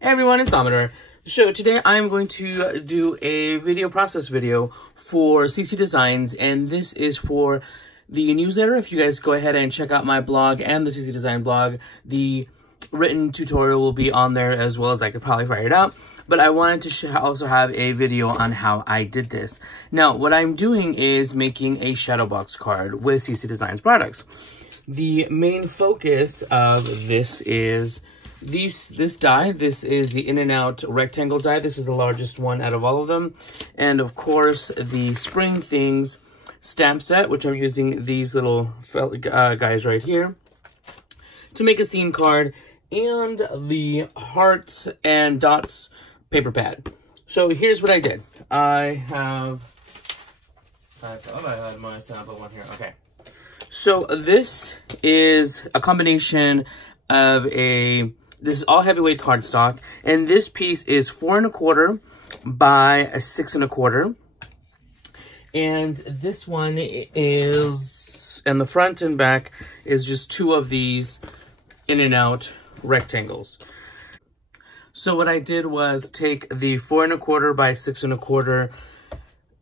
Hey everyone, it's Amador. So today I'm going to do a video process video for CC Designs, and this is for the newsletter. If you guys go ahead and check out my blog and the CC Design blog, the written tutorial will be on there as well as I could probably write it out. But I wanted to also have a video on how I did this. Now, what I'm doing is making a shadow box card with CC Designs products. The main focus of this is this die. This is the in and out rectangle die. This is the largest one out of all of them. And of course, the Spring Things stamp set, which I'm using these little guys right here to make a scene card, and the hearts and dots paper pad. So here's what I did. I thought I had my sample one here. Okay. So this is a combination of this is all heavyweight cardstock, and this piece is 4 1/4 by 6 1/4. And this one is, and the front and back is just 2 of these in and out rectangles. So what I did was take the 4 1/4 by 6 1/4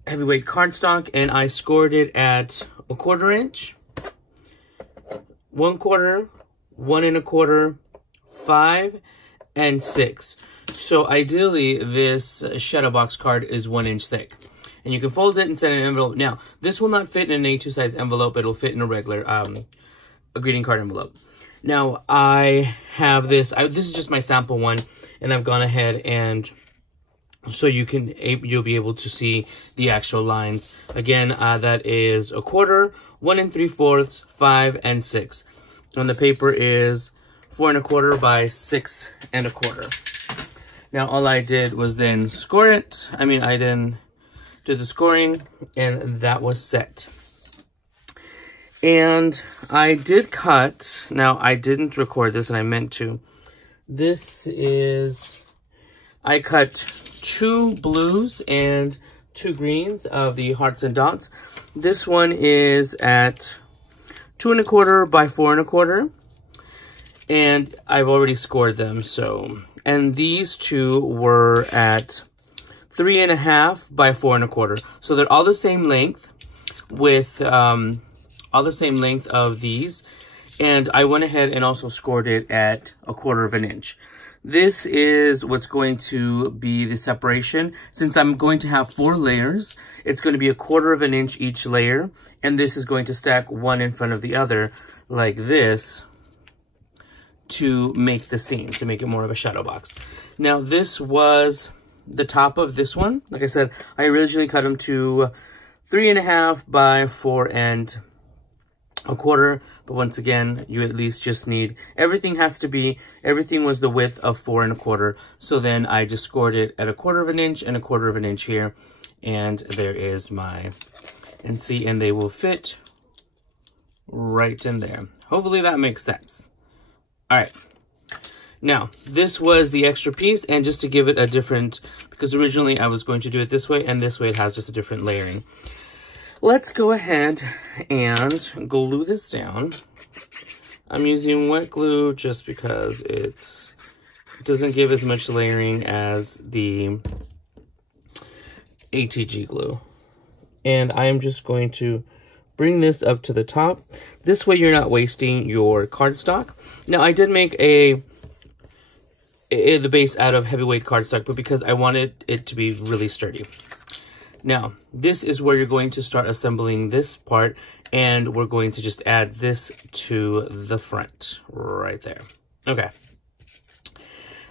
heavyweight cardstock, and I scored it at 1/4 inch, 1/4, 1 1/4, 5, and 6. So ideally, this shadow box card is 1 inch thick. And you can fold it and send an envelope. Now, this will not fit in an A2 size envelope. It'll fit in a regular a greeting card envelope. Now, I have this. This is just my sample one, and I've gone ahead and so you'll be able to see the actual lines. Again, that is 1/4, 1 3/4, 5, and 6. And the paper is 4 1/4 by 6 1/4. Now, all I did was then score it. I then did the scoring, and that was set. And I did cut. Now, I didn't record this, and I meant to. I cut 2 blues and 2 greens of the hearts and dots. This one is at 2 1/4 by 4 1/4. And I've already scored them, so. And these 2 were at 3 1/2 by 4 1/4. So they're all the same length with, all the same length of these. And I went ahead and also scored it at 1/4 inch. This is what's going to be the separation. Since I'm going to have 4 layers, it's going to be 1/4 inch each layer. And this is going to stack one in front of the other like this, to make the scene, to make it more of a shadow box. Now, this was the top of this one. Like I said, I originally cut them to 3 1/2 by 4 1/4. But once again, you at least just need, everything was the width of 4 1/4. So then I just scored it at 1/4 inch and 1/4 inch here. And there is my, and see, and they will fit right in there. Hopefully that makes sense. All right, now this was the extra piece, and just to give it a different, because originally I was going to do it this way, and this way it has just a different layering. Let's go ahead and glue this down. I'm using wet glue just because it doesn't give as much layering as the ATG glue. And I'm just going to bring this up to the top. This way you're not wasting your cardstock. Now, I did make the base out of heavyweight cardstock, but because I wanted it to be really sturdy. Now, this is where you're going to start assembling this part, and we're going to just add this to the front right there. Okay.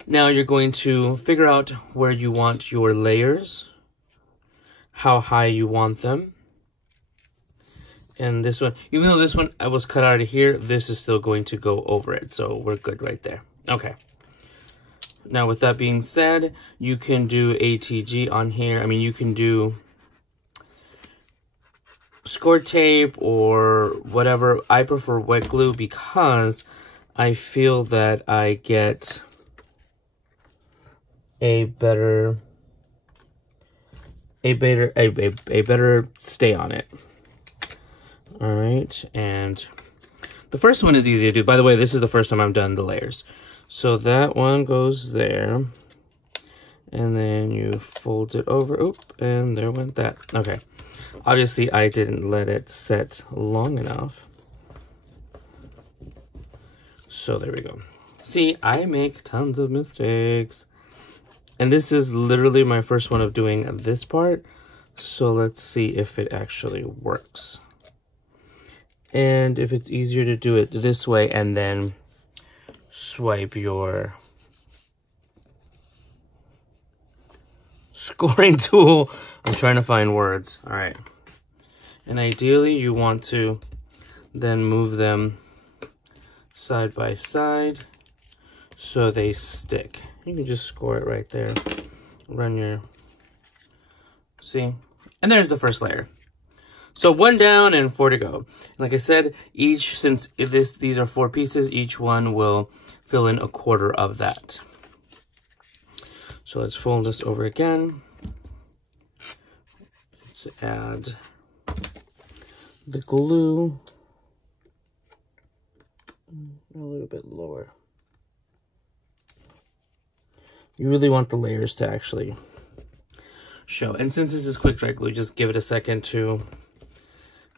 Now you're going to figure out where you want your layers, how high you want them. And this one, even though this one I was cut out of here, this is still going to go over it. So we're good right there. Okay. Now, with that being said, you can do ATG on here. You can do score tape or whatever. I prefer wet glue because I feel that I get a better stay on it. All right, and the first one is easy to do. By the way, this is the first time I've done the layers. So that one goes there. And then you fold it over. Oop, and there went that. Okay. Obviously, I didn't let it set long enough. So there we go. See, I make tons of mistakes. And this is literally my first one of doing this part. So let's see if it actually works. And if it's easier to do it this way and then swipe your scoring tool. I'm trying to find words. All right. And ideally you want to then move them side by side so they stick. You can just score it right there. Run your, see? And there's the first layer. So 1 down and 4 to go. Like I said, each, since these are 4 pieces, each one will fill in 1/4 of that. So let's fold this over again. Let's add the glue a little bit lower. You really want the layers to actually show. And since this is quick dry glue, just give it a second to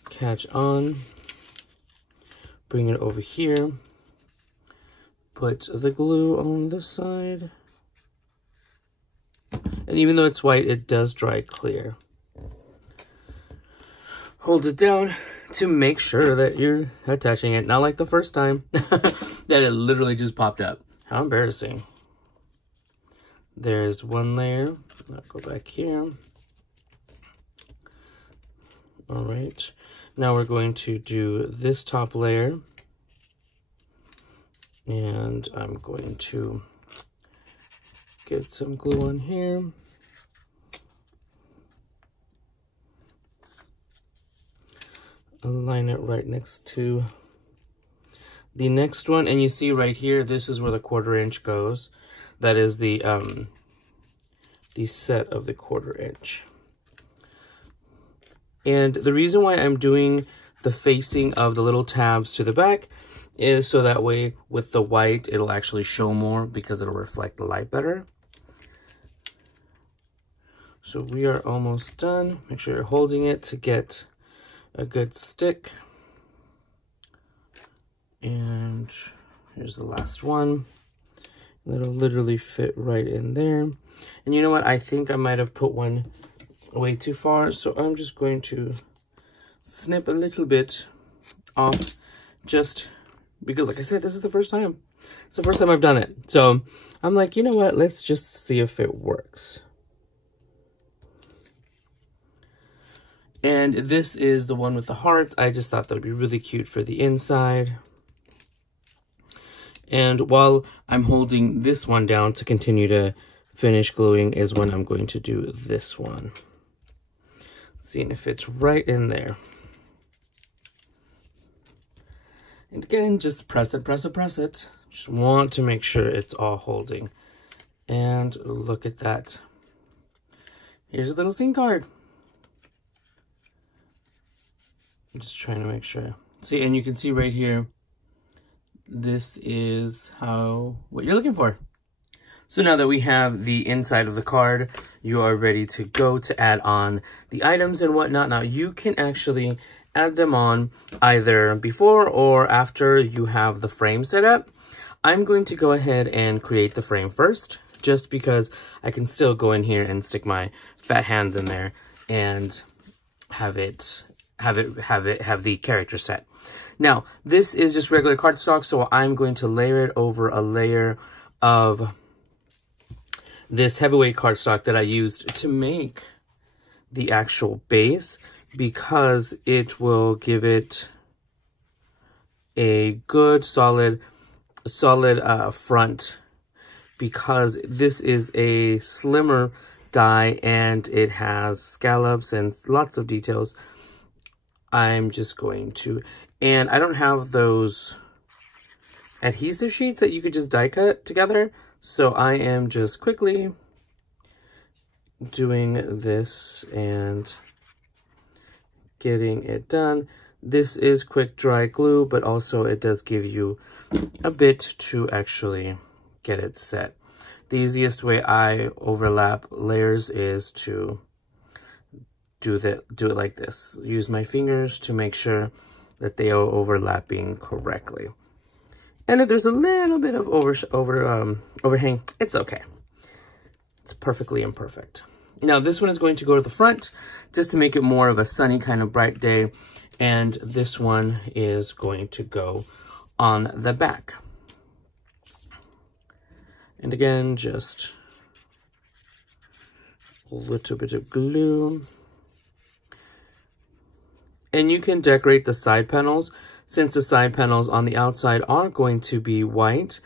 catch on. Bring it over here. Put the glue on this side. And even though it's white, it does dry clear. Hold it down to make sure that you're attaching it. Not like the first time that it literally just popped up. How embarrassing. There's one layer. I'll go back here. All right. Now we're going to do this top layer. And I'm going to get some glue on here. Align it right next to the next one. And you see right here, this is where the 1/4 inch goes. That is the set of the 1/4 inch. And the reason why I'm doing the facing of the little tabs to the back is so that way with the white, it'll actually show more because it'll reflect the light better. So we are almost done. Make sure you're holding it to get a good stick. And here's the last one. It'll literally fit right in there. And you know what? I think I might have put one way too far. So I'm just going to snip a little bit off just because, like I said, this is the first time. It's the first time I've done it. So I'm like, you know what? Let's just see if it works. And this is the one with the hearts. I just thought that would be really cute for the inside. And while I'm holding this one down to continue to finish gluing is when I'm going to do this one. Seeing if it's right in there. And again, just press it, press it, press it. Just want to make sure it's all holding. And look at that. Here's a little scene card. I'm just trying to make sure. See, and you can see right here, this is what you're looking for. So now that we have the inside of the card, you are ready to go to add on the items and whatnot. Now you can actually add them on either before or after you have the frame set up. I'm going to go ahead and create the frame first, just because I can still go in here and stick my fat hands in there and have the character set. Now, this is just regular cardstock, so I'm going to layer it over a layer of this heavyweight cardstock that I used to make the actual base, because it will give it a good solid front, because this is a slimmer die and it has scallops and lots of details. I'm just going to, and I don't have those adhesive sheets that you could just die cut together, so I am just quickly doing this and getting it done. This is quick dry glue, but also it does give you a bit to actually get it set. The easiest way I overlap layers is to do it like this. Use my fingers to make sure that they are overlapping correctly. And if there's a little bit of overhang, it's okay. It's perfectly imperfect. Now this one is going to go to the front just to make it more of a sunny kind of bright day. And this one is going to go on the back. And again, just a little bit of glue. And you can decorate the side panels. Since the side panels on the outside are going to be white,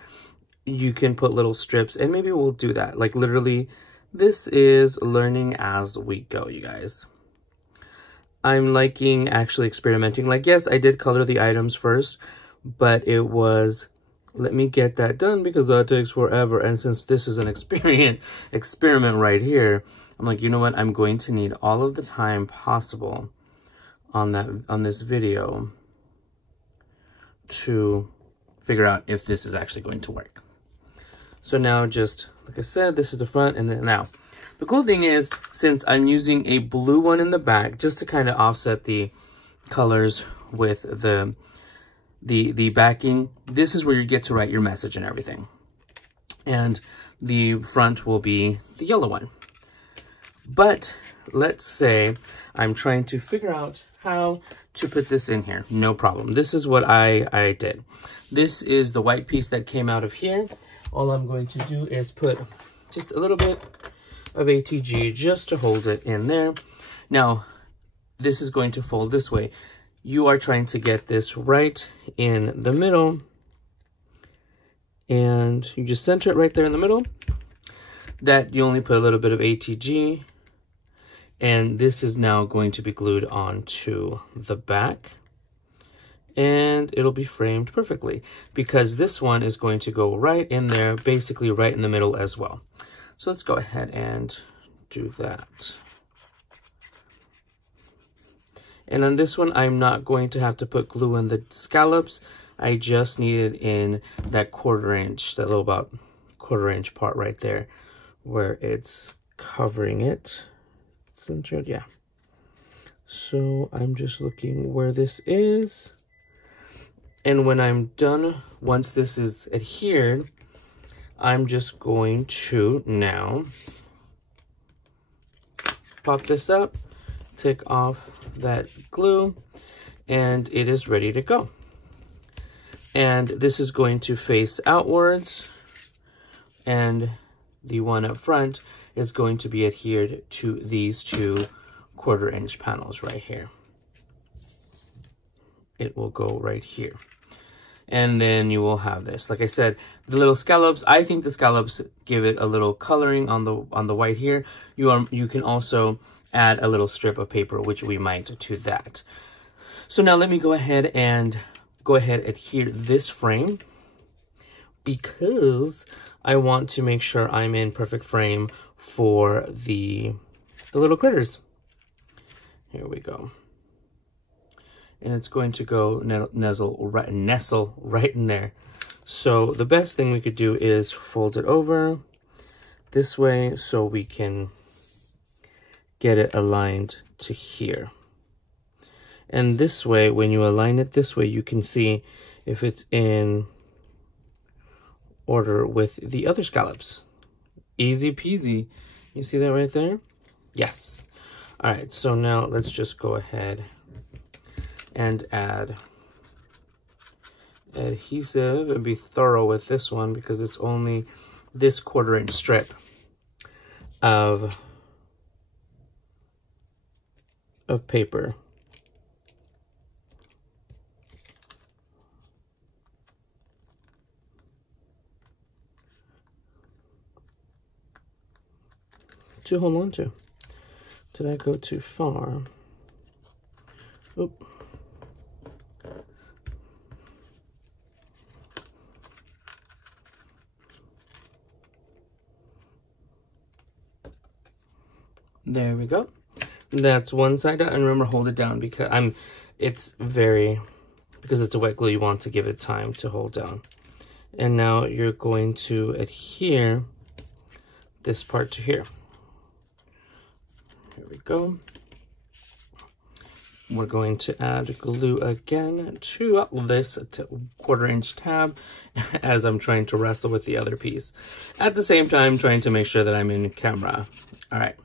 you can put little strips, and maybe we'll do that. Like literally, this is learning as we go, you guys. I'm liking actually experimenting. Like, yes, I did color the items first, but it was, let me get that done because that takes forever. And since this is an experiment right here, I'm like, you know what? I'm going to need all of the time possible on this video to figure out if this is actually going to work. So now just, like I said, this is the front, and then now, the cool thing is, since I'm using a blue one in the back, just to kind of offset the colors with the backing, this is where you get to write your message and everything. And the front will be the yellow one. But let's say I'm trying to figure out how to put this in here. No problem. This is what I did. This is the white piece that came out of here. All I'm going to do is put just a little bit of ATG just to hold it in there. Now, this is going to fold this way. You are trying to get this right in the middle. And you just center it right there in the middle. That you only put a little bit of ATG. And this is now going to be glued onto the back. And it'll be framed perfectly because this one is going to go right in there, basically right in the middle as well. So let's go ahead and do that. And on this one, I'm not going to have to put glue in the scallops. I just need it in that 1/4 inch, that little about 1/4 inch part right there where it's covering it. Centered, yeah. So I'm just looking where this is. And when I'm done, once this is adhered, I'm just going to now pop this up, take off that glue, and it is ready to go. And this is going to face outwards, and the one up front is going to be adhered to these 2 1/4 inch panels right here. It will go right here. And then you will have this. Like I said, the little scallops, I think the scallops give it a little coloring on the white here. You can also add a little strip of paper, which we might to that. So now let me go ahead and adhere this frame because I want to make sure I'm in perfect frame for the little critters. Here we go. And it's going to go nestle right in there. So the best thing we could do is fold it over this way so we can get it aligned to here. And this way, when you align it this way, you can see if it's in order with the other scallops. Easy peasy. You see that right there? Yes. All right, so now let's just go ahead and add adhesive and be thorough with this one because it's only this 1/4 inch strip of paper. To hold on to. Did I go too far? Oop. There we go. That's one side down, and remember, hold it down because because it's a wet glue, you want to give it time to hold down. And now you're going to adhere this part to here. Here we go. We're going to add glue again to this 1/4-inch tab as I'm trying to wrestle with the other piece. At the same time, trying to make sure that I'm in camera. All right.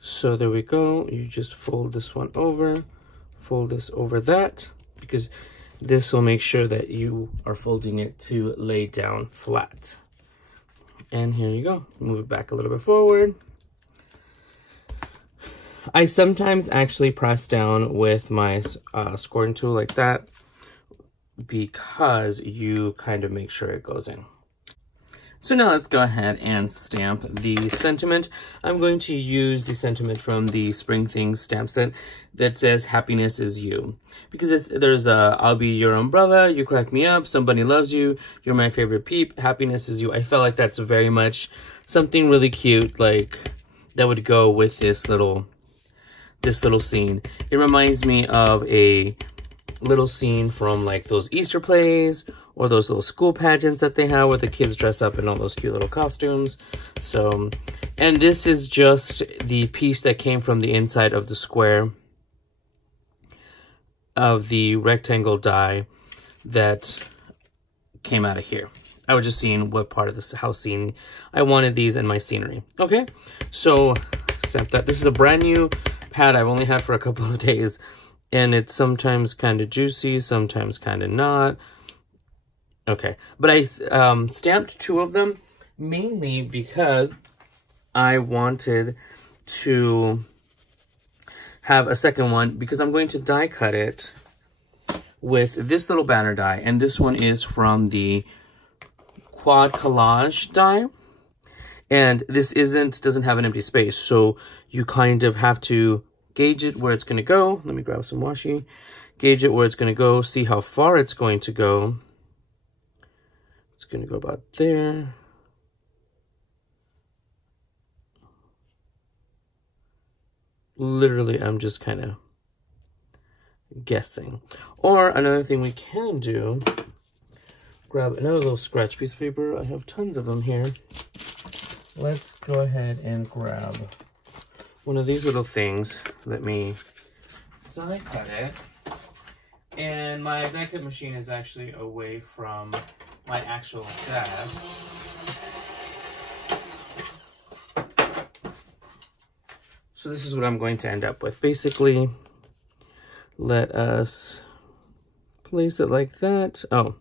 So there we go. You just fold this one over, fold this over that, because this will make sure that you are folding it to lay down flat. And here you go. Move it back a little bit forward. I sometimes actually press down with my scoring tool like that because you kind of make sure it goes in. So now let's go ahead and stamp the sentiment. I'm going to use the sentiment from the Spring Things stamp set that says happiness is you. Because there's I'll be your umbrella, you crack me up, somebody loves you, you're my favorite peep, happiness is you. I felt like that's very much something really cute, like that would go with this little scene. It reminds me of a little scene from like those Easter plays or those little school pageants that they have where the kids dress up in all those cute little costumes. So, and this is just the piece that came from the inside of the square of the rectangle die that came out of here. I was just seeing what part of this house scene I wanted these in my scenery. Okay, so stamp that. This is a brand new pad I've only had for a couple of days, and it's sometimes kind of juicy, sometimes kind of not. Okay, but I stamped 2 of them mainly because I wanted to have a second one because I'm going to die cut it with this little banner die, and this one is from the Quad Collage die. And this doesn't have an empty space, so you kind of have to gauge it where it's going to go. Let me grab some washi. Gauge it where it's going to go, see how far it's going to go. It's going to go about there. Literally, I'm just kind of guessing. Or another thing we can do, grab another little scratch piece of paper. I have tons of them here. Let's go ahead and grab one of these little things. Let me die cut it. And my die cut machine is actually away from my actual desk. So this is what I'm going to end up with. Basically, let us place it like that. Oh,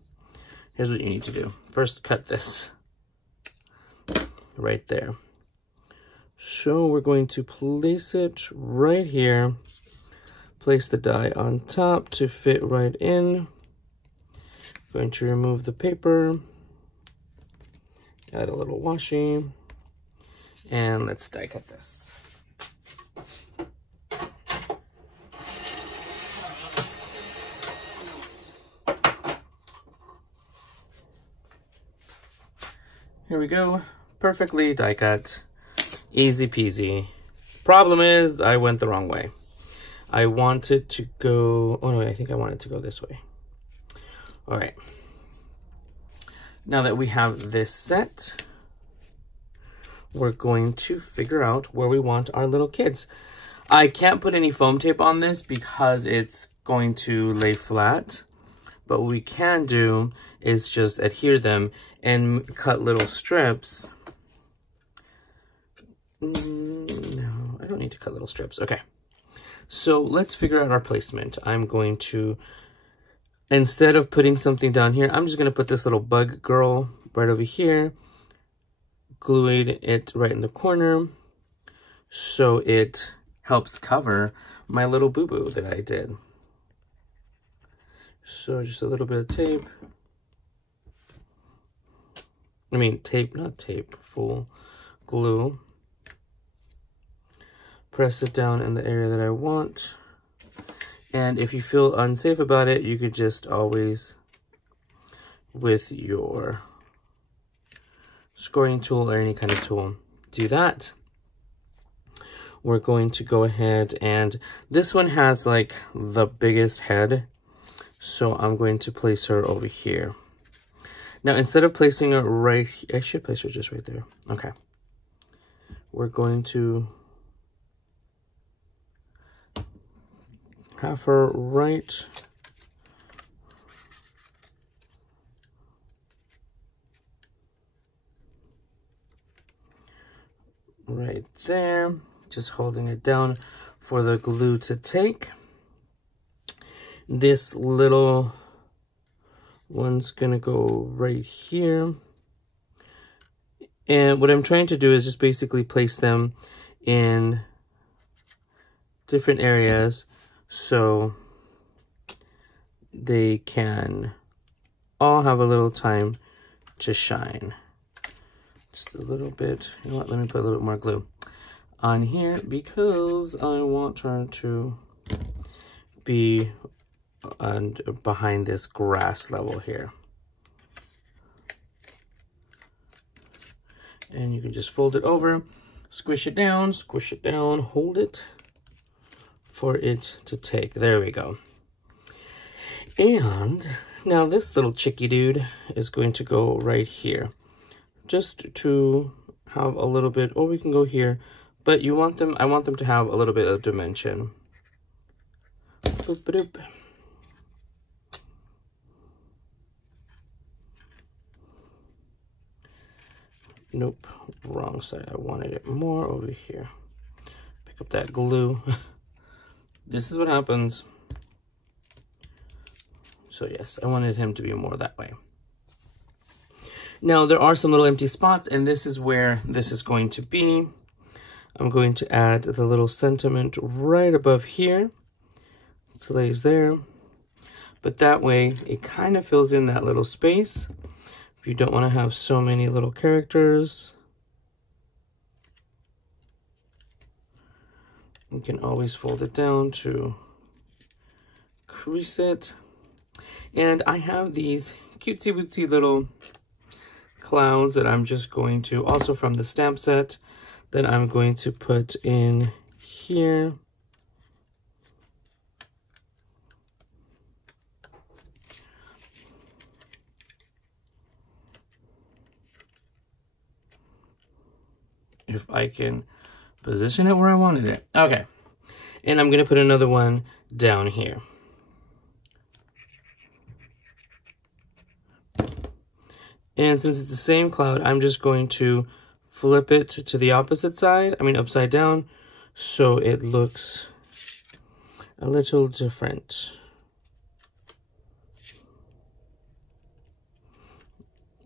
here's what you need to do. First, cut this right there. So we're going to place it right here. Place the die on top to fit right in. Going to remove the paper. Add a little washi. And let's die cut this. Here we go. Perfectly die cut. Easy peasy. Problem is, I went the wrong way. I wanted to go... Oh, no, I think I wanted to go this way. All right. Now that we have this set, we're going to figure out where we want our little kids. I can't put any foam tape on this because it's going to lay flat. But what we can do is just adhere them and cut little strips. No, I don't need to cut little strips. Okay. So let's figure out our placement. I'm going to, instead of putting something down here, I'm just going to put this little bug girl right over here. Glue it right in the corner so it helps cover my little boo-boo that I did. So just a little bit of tape. I mean tape, not tape, full glue. Press it down in the area that I want. And if you feel unsafe about it, you could just always, with your scoring tool or any kind of tool, do that. We're going to go ahead and, this one has like the biggest head. So I'm going to place her over here. Now, instead of placing it right, I should place her just right there. Okay. We're going to have her right there. Just holding it down for the glue to take. This little one's gonna go right here. And what I'm trying to do is just basically place them in different areas so they can all have a little time to shine. Just a little bit. You know what? Let me put a little bit more glue on here because I want her to be behind this grass level here. And you can just fold it over, squish it down, hold it for it to take. There we go. And now this little chickie dude is going to go right here. Just to have a little bit, or we can go here, but you want them, I want them to have a little bit of dimension. Boop, ba-doop. Nope, wrong side. I wanted it more over here. Pick up that glue. This is what happens. So yes, I wanted him to be more that way. Now there are some little empty spots, and this is where this is going to be. I'm going to add the little sentiment right above here. It lays there. But that way, it kind of fills in that little space. If you don't want to have so many little characters, you can always fold it down to crease it. And I have these cutesy wootsy little clouds that I'm just going to, also from the stamp set, that I'm going to put in here. If I can position it where I wanted it. Okay. And I'm going to put another one down here. And since it's the same cloud, I'm just going to flip it to the opposite side. I mean, upside down. So it looks a little different.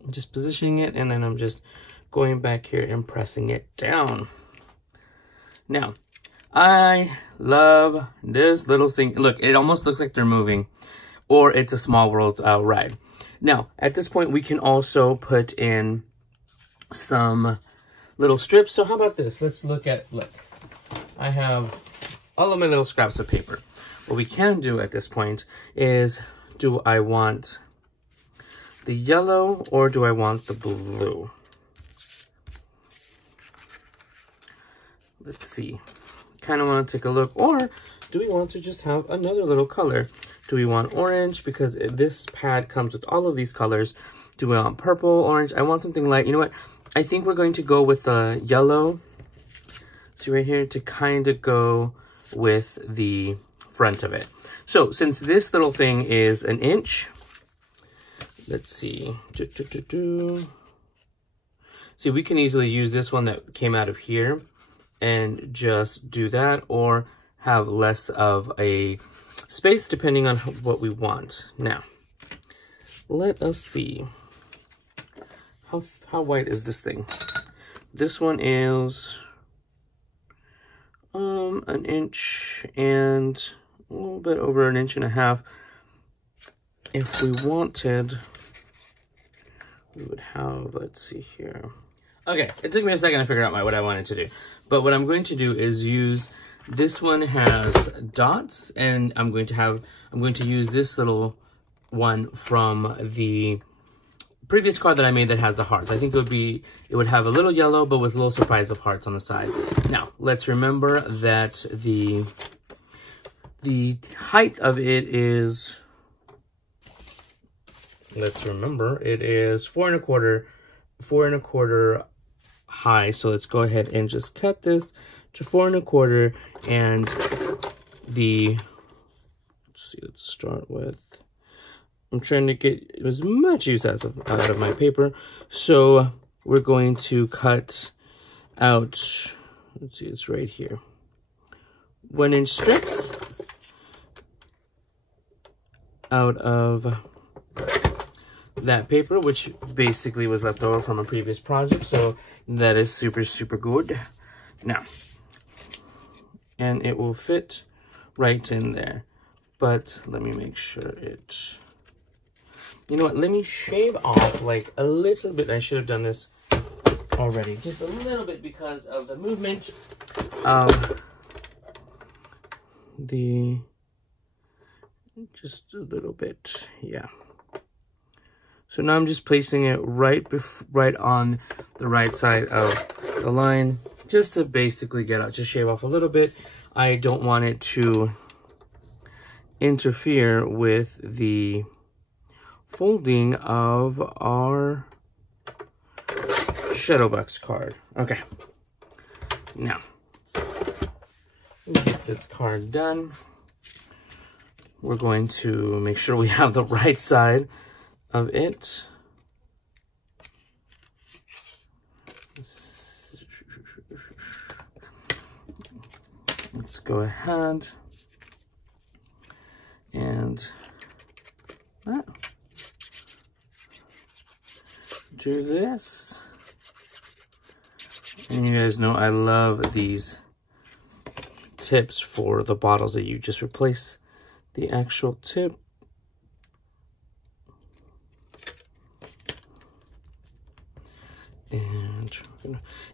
Just positioning it, and then I'm just going back here and pressing it down. Now, I love this little thing. Look, it almost looks like they're moving, or it's a Small World ride. Now, at this point, we can also put in some little strips. So how about this? Let's look. I have all of my little scraps of paper. What we can do at this point is, do I want the yellow or do I want the blue? Let's see. Kind of want to take a look. Or do we want to just have another little color? Do we want orange? Because this pad comes with all of these colors. Do we want purple, orange? I want something light. You know what? I think we're going to go with the yellow. See right here, to kind of go with the front of it. So since this little thing is an inch, let's see. See, we can easily use this one that came out of here and just do that, or have less of a space depending on what we want. Now, let us see. How wide is this thing? This one is an inch and a little bit over an inch and a half. If we wanted, we would have, let's see here. Okay, it took me a second to figure out what I wanted to do. But what I'm going to do is use, this one has dots, and I'm going to use this little one from the previous card that I made that has the hearts. I think it would have a little yellow, but with a little surprise of hearts on the side. Now, let's remember that the height of it is let's remember, it is 4 1/4 high. So let's go ahead and just cut this to 4 1/4, and let's start with, I'm trying to get as much use out of my paper. So we're going to cut out, let's see, it's right here, 1-inch strips out of that paper, which basically was left over from a previous project. So that is super, super good. Now, and it will fit right in there. But let me make sure it, you know what, let me shave off like a little bit. I should have done this already. Just a little bit because of the movement of just a little bit, yeah. So now I'm just placing it right on the right side of the line, just to basically get out, just shave off a little bit. I don't want it to interfere with the folding of our Shadowbox card. Okay, now let me get this card done. We're going to make sure we have the right side of it. Let's go ahead and do this. And you guys know I love these tips for the bottles that you just replace the actual tip.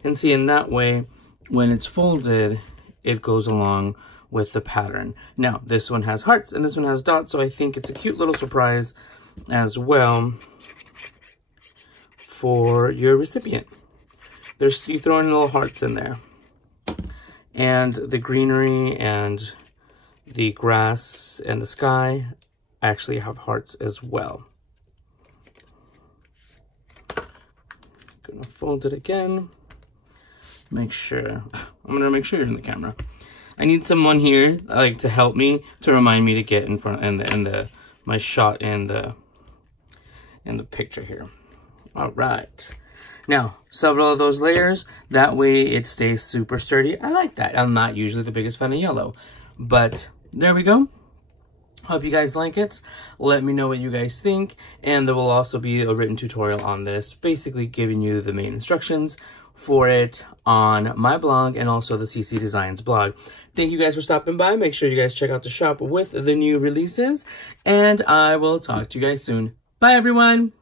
And see, in that way, when it's folded, it goes along with the pattern. Now, this one has hearts and this one has dots, so I think it's a cute little surprise as well for your recipient. You throw in little hearts in there. And the greenery and the grass and the sky actually have hearts as well. Gonna fold it again. I'm gonna make sure you're in the camera. I need someone here like to help me, to remind me to get in front and my shot in the picture here. All right. Now, several of those layers, that way it stays super sturdy. I like that. I'm not usually the biggest fan of yellow, but there we go. Hope you guys like it. Let me know what you guys think. And there will also be a written tutorial on this, basically giving you the main instructions for it on my blog and also the CC Designs blog. Thank you guys for stopping by. Make sure you guys check out the shop with the new releases. And I will talk to you guys soon. Bye, everyone.